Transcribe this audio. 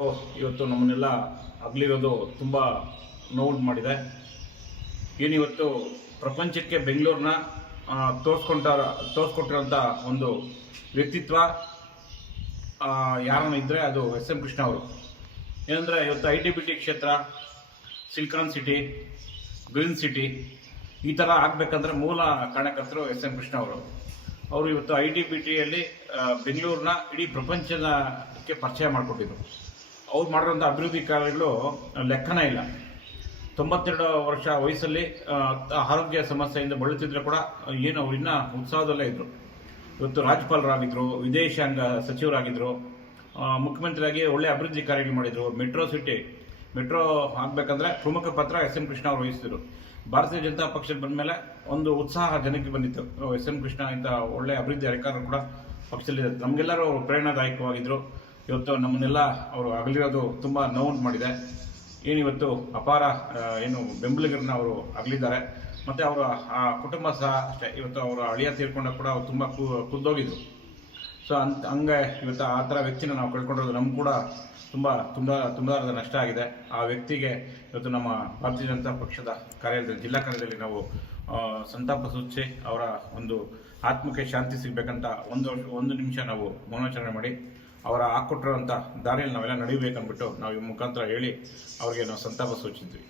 ಇವತ್ತು ನಮ್ಮನ್ನೆಲ್ಲ ಅಗಲಿರೋದು ತುಂಬ ನೋವು ಮಾಡಿದೆ. ಏನಿವತ್ತು ಪ್ರಪಂಚಕ್ಕೆ ಬೆಂಗಳೂರನ್ನ ತೋರಿಸ್ಕೊಟ್ಟಿರೋಂಥ ಒಂದು ವ್ಯಕ್ತಿತ್ವ ಯಾರನ್ನ ಇದ್ದರೆ ಅದು ಎಸ್ ಎಂ ಕೃಷ್ಣ ಅವರು. ಏನಂದರೆ ಇವತ್ತು IT-BT ಕ್ಷೇತ್ರ, ಸಿಲಿಕಾನ್ ಸಿಟಿ, ಗ್ರೀನ್ ಸಿಟಿ ಈ ಥರ ಆಗಬೇಕಂದ್ರೆ ಮೂಲ ಕಾರಣಕರ್ತರು ಎಸ್ ಎಂ ಕೃಷ್ಣ ಅವರು ಇವತ್ತು IT-BTಯಲ್ಲಿ ಬೆಂಗಳೂರನ್ನ ಇಡೀ ಪ್ರಪಂಚಕ್ಕೆ ಪರಿಚಯ ಮಾಡಿಕೊಟ್ಟಿದ್ರು. ಅವ್ರು ಮಾಡಿರೋಂಥ ಅಭಿವೃದ್ಧಿ ಕಾರ್ಯಗಳು ಲೆಕ್ಕನೇ ಇಲ್ಲ. 92 ವರ್ಷ ವಯಸ್ಸಲ್ಲಿ ಆರೋಗ್ಯ ಸಮಸ್ಯೆಯಿಂದ ಬಳಲುತ್ತಿದ್ದರೂ ಕೂಡ ಏನು ಅವ್ರು ಇನ್ನೂ ಉತ್ಸಾಹದಲ್ಲೇ ಇದ್ದರು. ಇವತ್ತು ರಾಜ್ಯಪಾಲರಾಗಿದ್ದರು, ವಿದೇಶಾಂಗ ಸಚಿವರಾಗಿದ್ದರು, ಮುಖ್ಯಮಂತ್ರಿಯಾಗಿ ಒಳ್ಳೆ ಅಭಿವೃದ್ಧಿ ಕಾರ್ಯಗಳು ಮಾಡಿದರು. ಮೆಟ್ರೋ ಆಗಬೇಕಂದ್ರೆ ಪ್ರಮುಖ ಪಾತ್ರ ಎಸ್ ಎಂ ಕೃಷ್ಣ ಅವರು ವಹಿಸಿದರು. ಭಾರತೀಯ ಜನತಾ ಪಕ್ಷದಲ್ಲಿ ಬಂದ ಮೇಲೆ ಒಂದು ಉತ್ಸಾಹ ಜನಕ್ಕೆ ಬಂದಿತ್ತು. ಎಸ್ ಎಂ ಕೃಷ್ಣ ಇಂಥ ಒಳ್ಳೆ ಅಭಿವೃದ್ಧಿ ಅಧಿಕಾರರು ಕೂಡ ಪಕ್ಷದಲ್ಲಿ ನಮಗೆಲ್ಲರೂ ಪ್ರೇರಣಾದಾಯಕವಾಗಿದ್ದರು. ಇವತ್ತು ನಮ್ಮನ್ನೆಲ್ಲ ಅವರು ಅಗಲಿರೋದು ತುಂಬ ನೋವು ಮಾಡಿದೆ. ಏನಿವತ್ತು ಅಪಾರ ಬೆಂಬಲಿಗರನ್ನ ಅವರು ಅಗಲಿದ್ದಾರೆ. ಮತ್ತು ಅವರ ಆ ಕುಟುಂಬ ಸಹ ಅಷ್ಟೇ. ಇವತ್ತು ಅವರ ಅಳಿಯ ತೀರ್ಕೊಂಡಾಗ ಕೂಡ ಅವ್ರು ತುಂಬ ಕುದ್ದೋಗಿದ್ರು. ಸೊ ಹಂಗೆ ಇವತ್ತು ಆ ಥರ ವ್ಯಕ್ತಿನ ನಾವು ಕಳ್ಕೊಂಡಿರೋದು ನಮ್ಗೆ ಕೂಡ ತುಂಬ ನಷ್ಟ ಆಗಿದೆ. ಆ ವ್ಯಕ್ತಿಗೆ ಇವತ್ತು ನಮ್ಮ ಭಾರತೀಯ ಜನತಾ ಪಕ್ಷದ ಕಾರ್ಯಾಲಯದಲ್ಲಿ, ಜಿಲ್ಲಾ ಕಾರ್ಯದಲ್ಲಿ ನಾವು ಸಂತಾಪ ಸೂಚಿಸಿ ಅವರ ಒಂದು ಆತ್ಮಕ್ಕೆ ಶಾಂತಿ ಸಿಗಬೇಕಂತ ಒಂದು ನಿಮಿಷ ನಾವು ಮೌನಾಚರಣೆ ಮಾಡಿ ಅವರ ಹಾಕ್ಕೊಟ್ಟಿರೋಂಥ ದಾರಿಯಲ್ಲಿ ನಾವೆಲ್ಲ ನಡಿಬೇಕಂದ್ಬಿಟ್ಟು ನಾವು ಈ ಮುಖಾಂತರ ಹೇಳಿ ಅವರಿಗೆ ನಾವು ಸಂತಾಪ ಸೂಚಿಸಿದ್ವಿ.